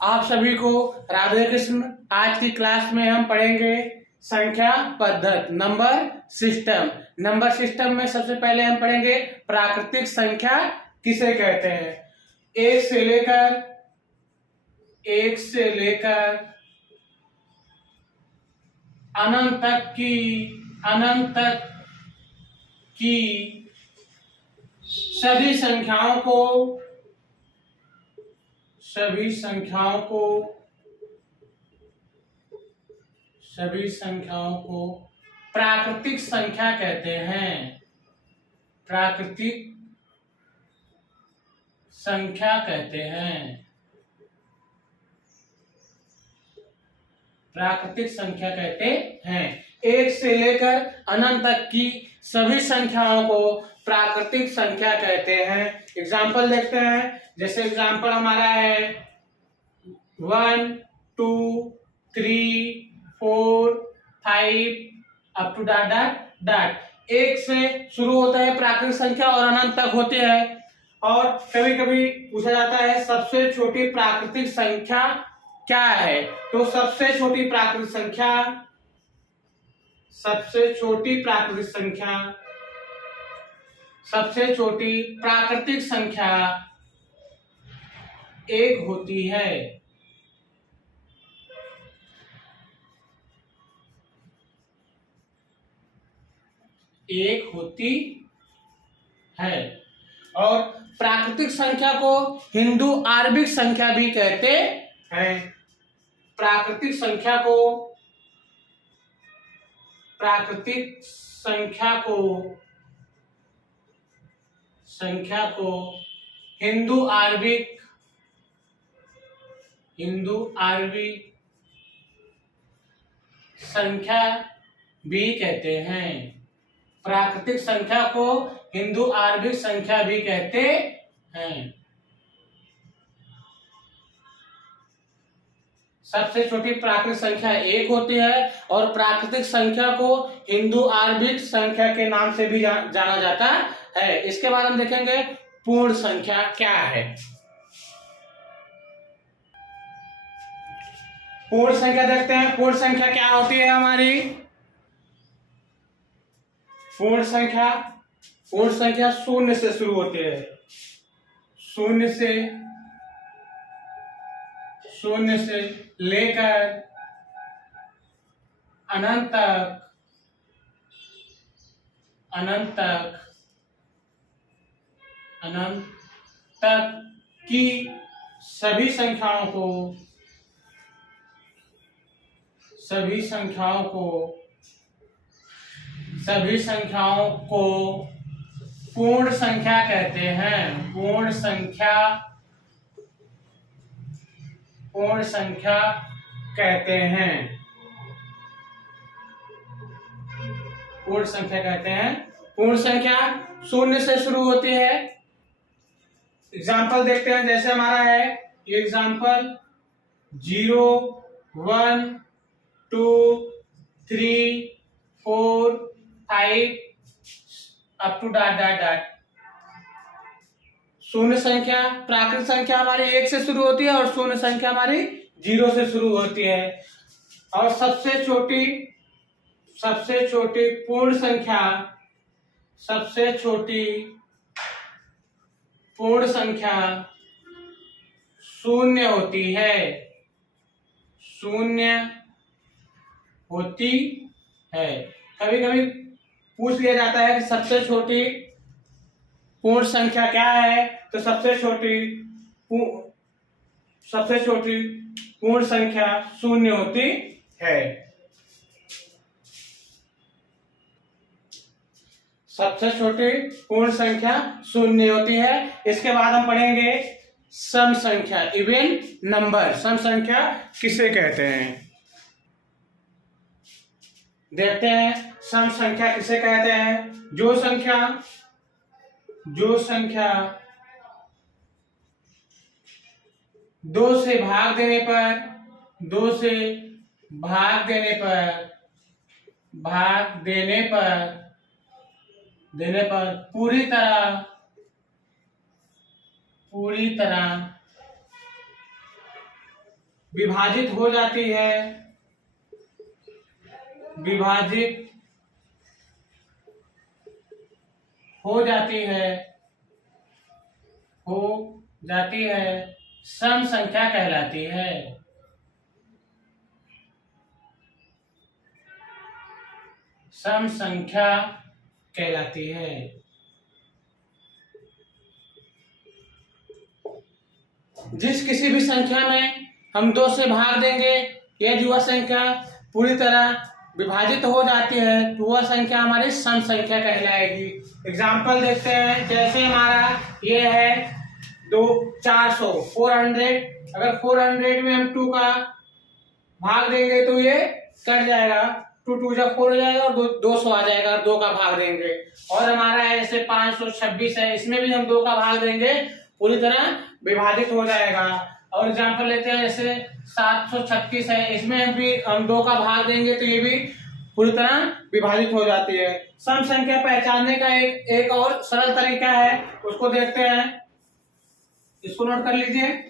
आप सभी को राधे कृष्ण। आज की क्लास में हम पढ़ेंगे संख्या पद्धति, नंबर सिस्टम में सबसे पहले हम पढ़ेंगे प्राकृतिक संख्या किसे कहते हैं। एक से लेकर अनंत तक की सभी संख्याओं को प्राकृतिक संख्या कहते हैं। प्राकृतिक संख्या कहते हैं। एक से लेकर अनंत तक की सभी संख्याओं को प्राकृतिक संख्या कहते हैं। एग्जाम्पल देखते हैं। जैसे एग्जाम्पल हमारा है 1 2 3 4 5 अप टू डॉट। एक से शुरू होता है प्राकृतिक संख्या और अनंत तक होती है। और कभी कभी पूछा जाता है सबसे छोटी प्राकृतिक संख्या क्या है। तो सबसे छोटी प्राकृतिक संख्या एक होती है। और प्राकृतिक संख्या को हिंदू आरबिक संख्या भी कहते हैं। प्राकृतिक संख्या को हिंदू आरबिक संख्या भी कहते हैं। प्राकृतिक संख्या को हिंदू आरबिक संख्या भी कहते हैं। सबसे छोटी प्राकृतिक संख्या एक होती है और प्राकृतिक संख्या को हिंदू आरबिक संख्या के नाम से भी जाना जाता है। इसके बाद हम देखेंगे पूर्ण संख्या क्या है। पूर्ण संख्या देखते हैं। पूर्ण संख्या क्या होती है हमारी। पूर्ण संख्या शून्य से शुरू होती है। शून्य से लेकर अनंत तक की सभी संख्याओं को पूर्ण संख्या कहते हैं। पूर्ण संख्या कहते हैं। पूर्ण संख्या शून्य से शुरू होती है। एग्जाम्पल देखते हैं। जैसे हमारा है एग्जाम्पल 0 1 2 3 4 5 अप टू डॉट। शून्य संख्या प्राकृतिक संख्या हमारी 1 से शुरू होती है और शून्य संख्या हमारी 0 से शुरू होती है। और सबसे छोटी पूर्ण संख्या शून्य होती है। कभी कभी पूछ लिया जाता है कि सबसे छोटी पूर्ण संख्या क्या है। तो सबसे छोटी पूर्ण संख्या शून्य होती है। सबसे छोटी पूर्ण संख्या शून्य होती है। इसके बाद हम पढ़ेंगे सम संख्या, इवन नंबर। सम संख्या किसे कहते हैं देखते हैं। सम संख्या किसे कहते हैं। जो संख्या 2 से भाग देने पर पूरी तरह विभाजित हो जाती है, विभाजित हो जाती है, हो जाती है, सम संख्या कहलाती है। सम संख्या कहलाती है। जिस किसी भी संख्या में हम 2 से भाग देंगे, यदि वह संख्या पूरी तरह विभाजित हो जाती है तो वह संख्या हमारी सम संख्या कहलाएगी। एग्जाम्पल देखते हैं, जैसे हमारा ये है 400, 400। अगर 400 में हम 2 का भाग देंगे तो ये कट जाएगा, 2 2 जब 4 हो जाएगा और 200 आ जाएगा, 2 का भाग देंगे। और हमारा ऐसे 526 है, इसमें भी हम 2 का भाग देंगे, पूरी तरह विभाजित हो जाएगा। और एग्जाम्पल लेते हैं, जैसे 736 है, इसमें हम 2 का भाग देंगे तो ये भी पूरी तरह विभाजित हो जाती है। सम संख्या पहचानने का एक और सरल तरीका है, उसको देखते हैं। इसको नोट कर लीजिए।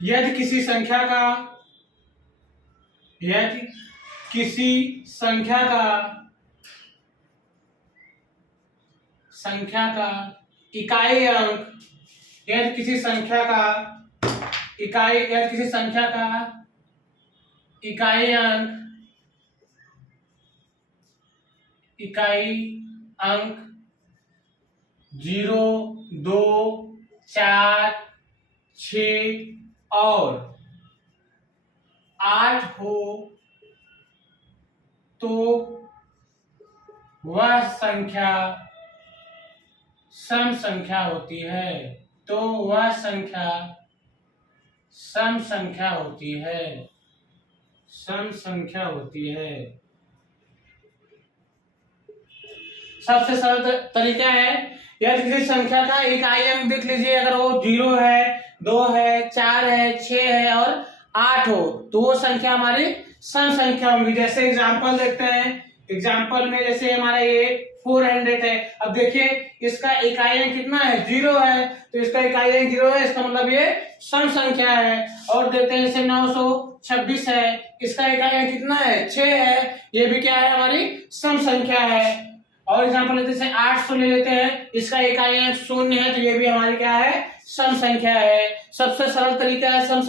यदि किसी संख्या का इकाई अंक, यदि किसी संख्या का इकाई अंक 0, 2, 4, 6 और 8 हो तो वह संख्या सम संख्या होती है। तो वह संख्या सम संख्या होती है। सम संख्या होती है। सबसे सरल तरीका है, यदि किसी संख्या का इकाई अंक देख लीजिए, अगर वो 0 है, 2 है, 4 है, 6 है और 8 हो तो वो संख्या हमारी सम संख्या होगी। जैसे एग्जांपल देखते हैं, एग्जांपल में जैसे हमारा ये 400 है। अब देखिए इसका इकाई अंक कितना है, 0 है, तो इसका इकाई अंक 0 है, इसका मतलब ये सम संख्या है। और देखते हैं जैसे 926 है, इसका इकाई अंक कितना है, 6 है, ये भी क्या है, हमारी सम संख्या है। और एग्जांपल लेते हैं 800 ले लेते हैं, इसका इकाई अंक 0 है, तो ये भी हमारी क्या है, सम संख्या है। सबसे सरल तरीका है सम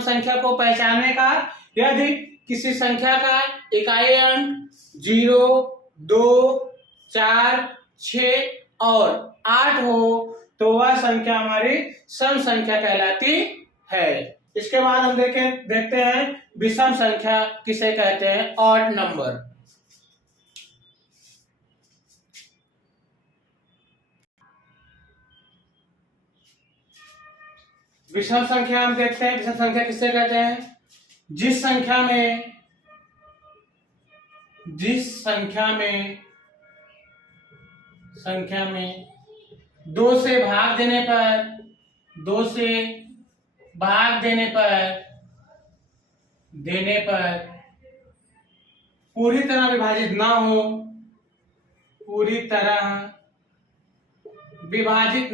संख्या को पहचानने का, यदि किसी संख्या का इकाई अंक 0, 2, 4, 6 और 8 हो तो वह संख्या हमारी सम संख्या कहलाती है। इसके बाद हम देखते हैं विषम संख्या किसे कहते हैं, ऑड नंबर। विषम संख्या हम देखते हैं, विषम संख्या किसे कहते हैं, जिस संख्या में 2 से भाग देने पर पूरी तरह विभाजित ना हो, पूरी तरह विभाजित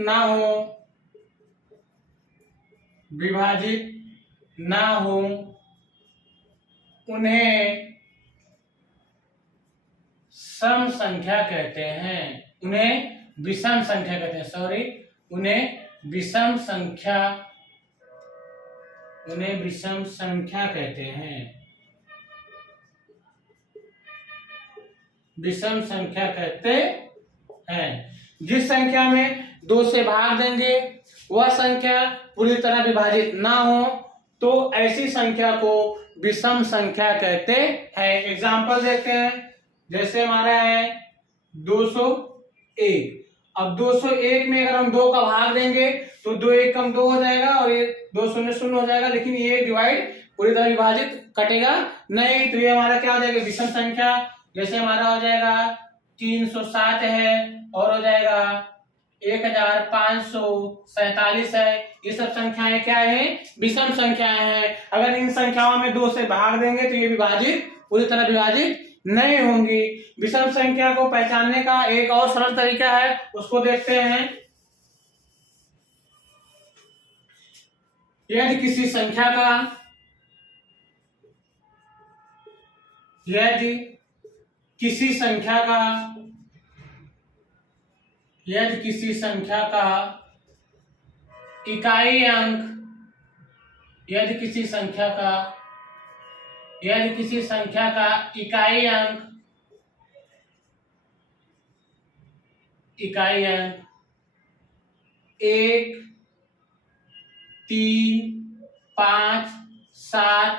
ना हो, उन्हें सम संख्या कहते हैं। उन्हें विषम संख्या कहते हैं, उन्हें विषम संख्या कहते हैं। विषम संख्या कहते हैं। जिस संख्या में 2 से भाग देंगे वह संख्या पूरी तरह विभाजित ना हो तो ऐसी संख्या को विषम संख्या कहते हैं। एग्जाम्पल देखते हैं, जैसे हमारा है 201। अब 201 में अगर हम 2 का भाग देंगे तो 2 1 कम 2 हो जाएगा और ये 2 0 0 हो जाएगा, लेकिन ये डिवाइड पूरी तरह विभाजित कटेगा नहीं, तो ये हमारा क्या हो जाएगा, विषम संख्या। जैसे हमारा हो जाएगा 307 है और हो जाएगा 1547 है। ये सब संख्याएं क्या है, विषम संख्याएं हैं। अगर इन संख्याओं में 2 से भाग देंगे तो ये पूरी तरह विभाजित नहीं होंगी। विषम संख्या को पहचानने का एक और सरल तरीका है, उसको देखते हैं। यदि किसी संख्या का यदि किसी संख्या का इकाई अंक यदि किसी संख्या का इकाई अंक 1, 3, 5, 7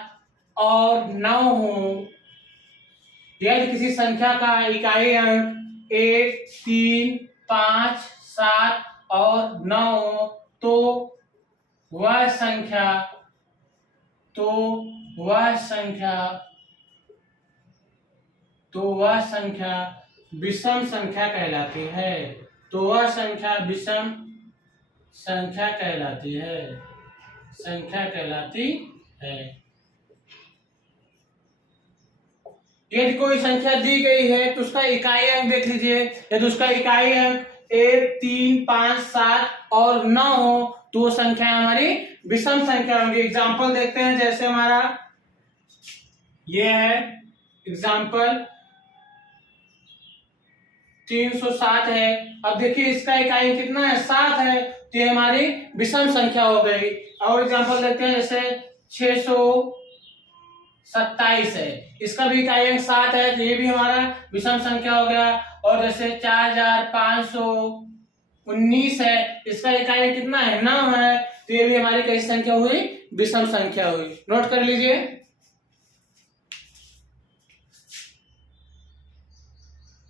और 9 हो, यदि किसी संख्या का इकाई अंक 1, 3, 5, 7 और 9 हो, तो वह संख्या विषम संख्या कहलाती है। तो वह संख्या विषम संख्या कहलाती है। यदि कोई संख्या दी गई है तो उसका इकाई अंक देख लीजिए। यदि उसका इकाई अंक 1, 3, 5, 7 और 9 हो तो वो संख्या हमारी विषम संख्या होंगी। एग्जाम्पल देखते हैं, जैसे हमारा ये है एग्जाम्पल 307 है। अब देखिए इसका इकाई कितना है, 7 है, तो ये हमारी विषम संख्या हो गई। और एग्जाम्पल देखते हैं, जैसे 627 है, इसका भी इकाई अंक 7 है, तो ये भी हमारा विषम संख्या हो गया। और जैसे 4519 है, इसका इकाई कितना है, 9 है, तो ये भी हमारी कैसी संख्या हुई, विषम संख्या हुई। नोट कर लीजिए।